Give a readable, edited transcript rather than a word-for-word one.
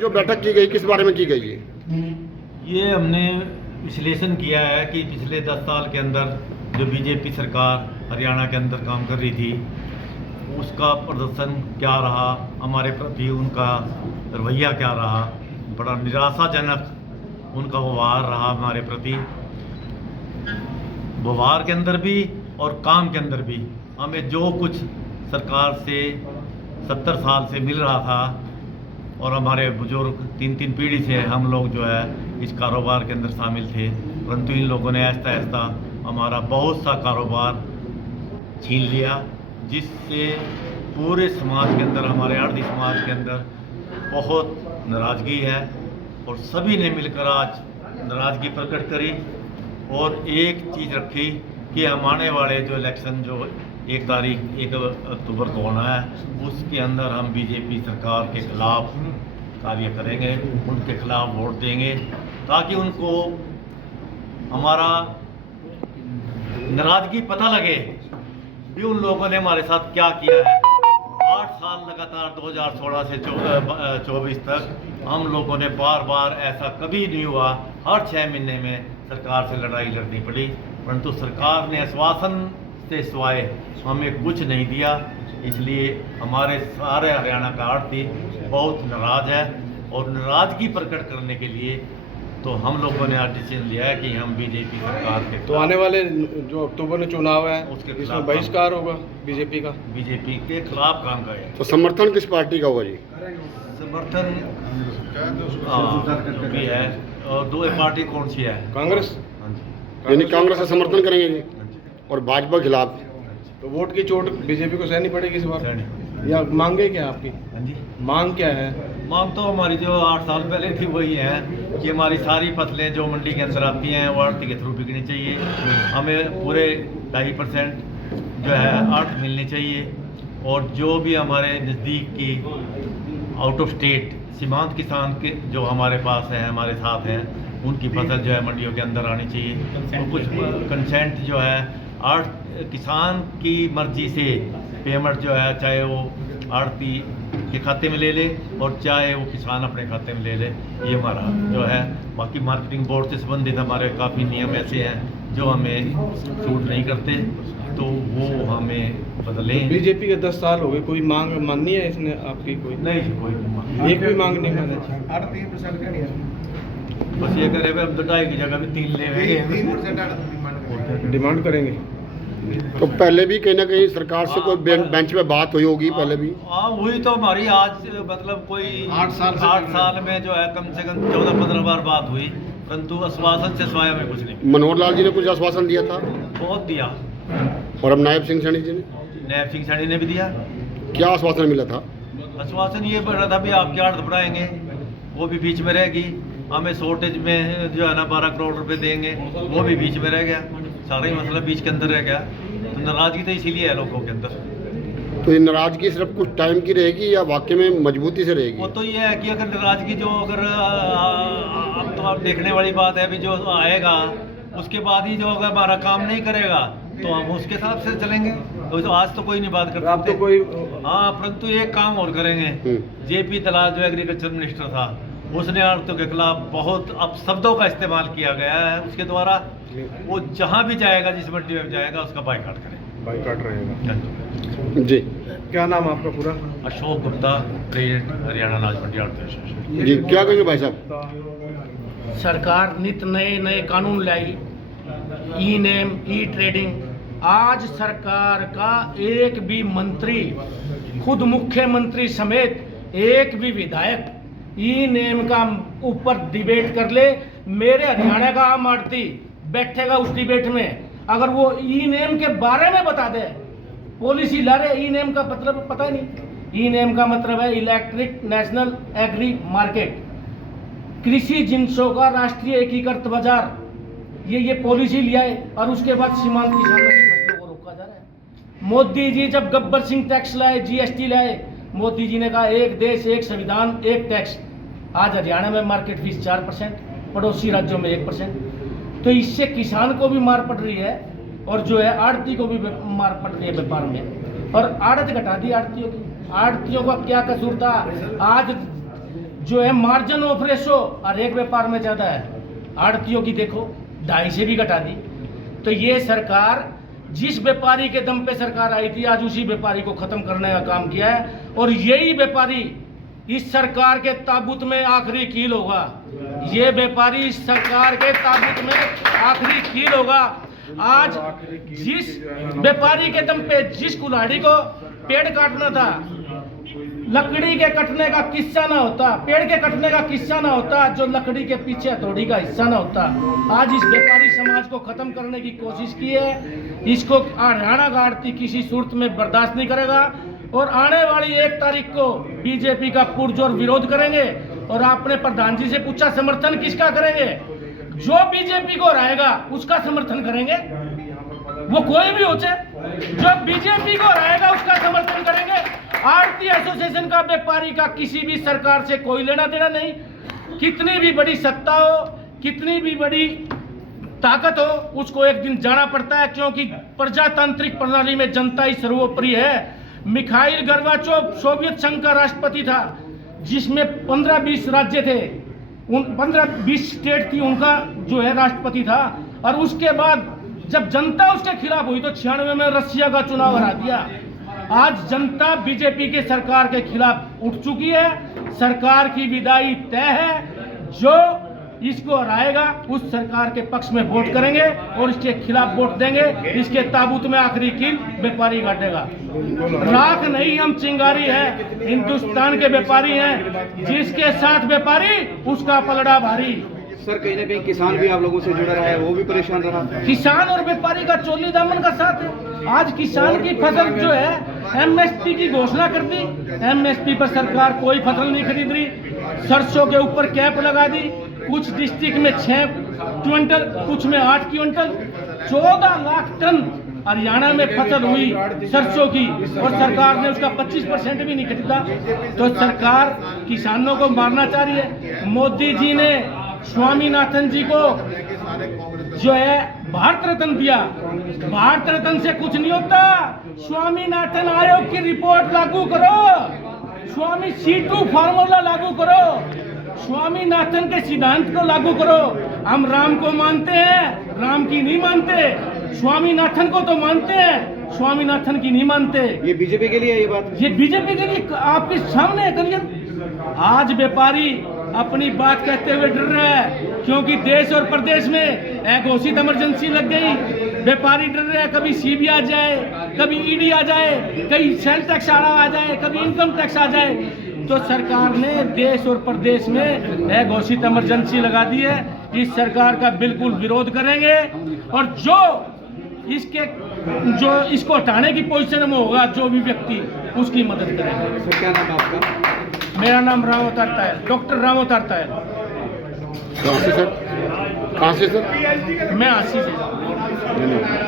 जो बैठक की गई किस बारे में की गई है? ये हमने विश्लेषण किया है कि पिछले 10 साल के अंदर जो बीजेपी सरकार हरियाणा के अंदर काम कर रही थी उसका प्रदर्शन क्या रहा, हमारे प्रति उनका रवैया क्या रहा। बड़ा निराशाजनक उनका व्यवहार रहा हमारे प्रति, व्यवहार के अंदर भी और काम के अंदर भी। हमें जो कुछ सरकार से 70 साल से मिल रहा था और हमारे बुजुर्ग 3 पीढ़ी से हम लोग जो है इस कारोबार के अंदर शामिल थे, परंतु इन लोगों ने आहिस्ता आहिस्ता हमारा बहुत सा कारोबार छीन लिया, जिससे पूरे समाज के अंदर, हमारे आढ़ती समाज के अंदर बहुत नाराज़गी है। और सभी ने मिलकर आज नाराज़गी प्रकट करी और एक चीज़ रखी कि हम आने वाले जो इलेक्शन जो 1 अक्टूबर को होना है उसके अंदर हम बीजेपी सरकार के खिलाफ कार्य करेंगे, उनके खिलाफ वोट देंगे, ताकि उनको हमारा नाराज़गी पता लगे भी उन लोगों ने हमारे साथ क्या किया है। 8 साल लगातार 2016 से 24 तक हम लोगों ने बार बार, ऐसा कभी नहीं हुआ, हर 6 महीने में सरकार से लड़ाई लड़नी पड़ी, परंतु सरकार ने आश्वासन से सिवाय हमें कुछ नहीं दिया। इसलिए हमारे सारे हरियाणा का आढ़ती बहुत नाराज़ है और नाराज़गी प्रकट करने के लिए तो हम लोगों ने आज डिसीजन लिया है कि हम बीजेपी सरकार के तो आने वाले जो अक्टूबर में चुनाव है उसके इसमें बहिष्कार होगा बीजेपी के खिलाफ काम करें। तो समर्थन किस पार्टी का होगा जी? समर्थन जो भी है, और 2 पार्टी कौन सी है? कांग्रेस। हाँ जी, यानी कांग्रेस का समर्थन करेंगे जी और भाजपा खिलाफ। तो वोट की चोट बीजेपी को सहनी पड़ेगी इस बार, सहनी। या मांगे क्या आपकी? हाँ जी, मांग क्या है? मांग तो हमारी जो 8 साल पहले थी वही है कि हमारी सारी फसलें जो मंडी के अंदर आती हैं वो आढ़ती के थ्रू बिकनी चाहिए। हमें पूरे 2.5% जो है आढ़त मिलनी चाहिए, और जो भी हमारे नज़दीक की आउट ऑफ स्टेट सीमांत किसान के जो हमारे पास हैं, हमारे साथ हैं, उनकी फसल जो है मंडियों के अंदर आनी चाहिए। तो कुछ कंसेंट जो है किसान की मर्जी से पेमेंट जो है, चाहे वो आढ़ती के खाते में ले ले और चाहे वो किसान अपने खाते में ले ले, ये हमारा जो है। बाकी मार्केटिंग बोर्ड से संबंधित हमारे काफ़ी नियम ऐसे हैं जो हमें सूट नहीं करते, तो वो हमें बदलें। बीजेपी के 10 साल हो गए, कोई मांग मानी है इसने आपकी? कोई नहीं, कोई मांग, एक भी मांग नहीं मानी। 3% का नहीं है, बस ये करे अब 2.5 की जगह भी 3 ले 3% डिमांड करेंगे। तो पहले भी कहीं ना कहीं सरकार से कोई बेंच पे बात हुई होगी पहले भी? हाँ, हुई तो हमारी आज मतलब कोई 8 साल में जो है कम से कम 14-15 बार बात हुई, परंतु आश्वासन से सिवाय हमें कुछ नहीं। मनोहर लाल जी ने कुछ आश्वासन दिया था बहुत दिया, और अब नायब सिंह सैनी जी ने नायब सिंह सैनी ने भी दिया। क्या आश्वासन मिला था? आश्वासन ये बढ़ रहा था भी आपकी आढ़त बढ़ाएंगे, वो भी बीच में रहेगी। हमें शॉर्टेज में जो है ना 12 करोड़ रुपए देंगे, वो भी बीच में रह गया। सारा ही मसला बीच के अंदर रह गया, तो नाराज़गी तो इसीलिए है लोगों के अंदर। तो ये नाराजगी सिर्फ कुछ टाइम की रहेगी या वाकई में मजबूती से रहेगी? वो तो ये है कि अगर नाराज़गी जो अगर अब तो आप देखने वाली बात है, अभी जो आएगा उसके बाद ही जो अगर हमारा काम नहीं करेगा तो हम उसके हिसाब से चलेंगे। तो आज तो कोई नहीं बात करता, आप तो कोई हाँ, परंतु एक काम और करेंगे। जेपी दलाल जो एग्रीकल्चर मिनिस्टर था, उसने आढ़तियों के खिलाफ बहुत अपशब्दों का इस्तेमाल किया गया है उसके द्वारा। वो जहाँ भी जाएगा, जिस मंडी में जाएगा, उसका बाइकाट करें। बाइकाट रहेगा जी। क्या नाम आपका पूरा? अशोक गुप्ता, प्रेसिडेंट हरियाणा अनाज मंडी आढ़ती एसोसिएशन। जी, क्या कहेंगे भाई साहब? सरकार नित नए कानून लाई, ई नेम, ई ट्रेडिंग। आज सरकार का एक भी मंत्री, खुद मुख्यमंत्री समेत एक भी विधायक ई नेम का ऊपर डिबेट कर ले, मेरे हरियाणा का आम आढ़ती बैठेगा उस डिबेट में, अगर वो ई नेम के बारे में बता दे, पॉलिसी ला रहे। ई नेम का मतलब पता नहीं। ई नेम का मतलब है इलेक्ट्रिक नेशनल एग्री मार्केट, कृषि जिन्सों का राष्ट्रीय एकीकृत बाजार। ये पॉलिसी लिया है और उसके बाद सीमांत किसानों की फसलों को रोका जा रहा है। मोदी जी जब गब्बर सिंह टैक्स लाए, जीएसटी लाए, मोदी जी ने कहा एक देश, एक संविधान, एक टैक्स। आज हरियाणा में मार्केट फीस 4%, पड़ोसी राज्यों में 1%। तो इससे किसान को भी मार पड़ रही है और जो है आढ़ती को भी मार पड़ रही है व्यापार में। और आढ़त घटा दी आढ़तियों की। आढ़तियों का क्या कसूर था? आज जो है मार्जिन ऑफ रेशो हर एक व्यापार में ज़्यादा है। आड़तियों की देखो 2.5 से भी घटा दी। तो ये सरकार जिस व्यापारी के दम पे सरकार आई थी, आज उसी व्यापारी को खत्म करने का काम किया है। और यही व्यापारी इस सरकार के ताबूत में आखिरी कील होगा। ये व्यापारी इस सरकार के ताबूत में आखिरी कील होगा। आज जिस व्यापारी के दम पे जिस कुल्हाड़ी को पेड़ काटना था, लकड़ी के कटने का किस्सा ना होता, पेड़ के कटने का किस्सा ना होता, जो लकड़ी के पीछे हथौड़ी का हिस्सा ना होता। आज इस व्यापारी समाज को खत्म करने की कोशिश की है। इसको हरियाणा का आड़ती किसी सूरत में बर्दाश्त नहीं करेगा। और आने वाली 1 तारीख को बीजेपी का पुरजोर विरोध करेंगे। और आपने प्रधान जी से पूछा समर्थन किसका करेंगे? जो बीजेपी को हराएगा उसका समर्थन करेंगे, वो कोई भी हो चाहे, जो बीजेपी को हराएगा उसका समर्थन करेंगे। आड़ती एसोसिएशन का, व्यापारी का किसी भी सरकार से कोई लेना देना नहीं। कितनी भी बड़ी सत्ता हो, कितनी भी बड़ी ताकत हो, उसको एक दिन जाना पड़ता है, क्योंकि प्रजातांत्रिक प्रणाली में जनता ही सर्वोपरि है। मिखाइल गोर्बाचोव सोवियत संघ का राष्ट्रपति था, जिसमें 15-20 राज्य थे, उन 15-20 स्टेट थी, उनका जो है राष्ट्रपति था। और उसके बाद जब जनता उसके खिलाफ हुई तो 96 में रसिया का चुनाव हरा दिया। आज जनता बीजेपी के सरकार के खिलाफ उठ चुकी है। सरकार की विदाई तय है। जो इसको हराएगा उस सरकार के पक्ष में वोट करेंगे और इसके खिलाफ वोट देंगे। इसके ताबूत में आखिरी कील व्यापारी काटेगा। राख नहीं, हम चिंगारी है। हिंदुस्तान के व्यापारी हैं, जिसके साथ व्यापारी उसका पलड़ा भारी। सर कहीं ना कहीं किसान भी आप लोगों से जुड़ा रहा है, वो भी परेशान रहा। किसान और व्यापारी का चोली दामन का साथ है। आज किसान की फसल जो है एमएसपी की घोषणा कर दी, एमएसपी पर सरकार कोई फसल नहीं खरीद रही। सरसों के ऊपर कैप लगा दी। कुछ डिस्ट्रिक्ट में 6 क्विंटल, कुछ में 8 क्विंटल, 14 लाख टन हरियाणा में फसल हुई सरसों की, और सरकार ने उसका 25% भी नहीं खरीदा। तो सरकार किसानों को मारना चाह रही है। मोदी जी ने स्वामीनाथन जी को जो है भारत रत्न दिया। भारत रत्न से कुछ नहीं होता। स्वामीनाथन आयोग की रिपोर्ट लागू करो, स्वामी C2 फार्मूला लागू करो, स्वामीनाथन के सिद्धांत को लागू करो। हम राम को मानते हैं, राम की नहीं मानते। स्वामीनाथन को तो मानते हैं, स्वामीनाथन की नहीं मानते। ये बीजेपी के लिए है ये बात? ये बीजेपी के लिए आपके सामने है करियर। आज व्यापारी अपनी बात कहते हुए डर रहा है, क्योंकि देश और प्रदेश में अघोषित इमरजेंसी लग गई। व्यापारी डर रहे हैं, कभी सीबी आ जाए, कभी ईडी आ जाए, कभी सेल टैक्स आ जाए, कभी इनकम टैक्स आ जाए। तो सरकार ने देश और प्रदेश में अघोषित इमरजेंसी लगा दी है। इस सरकार का बिल्कुल विरोध करेंगे। और जो इसको हटाने की पोजीशन में होगा जो भी व्यक्ति, उसकी मदद करेंगे। सर क्या नाम है आपका? मेरा नाम राम अवतार है, डॉक्टर राम अवतार है। कहाँ से सर? कहाँ से सर? मैं आशी से।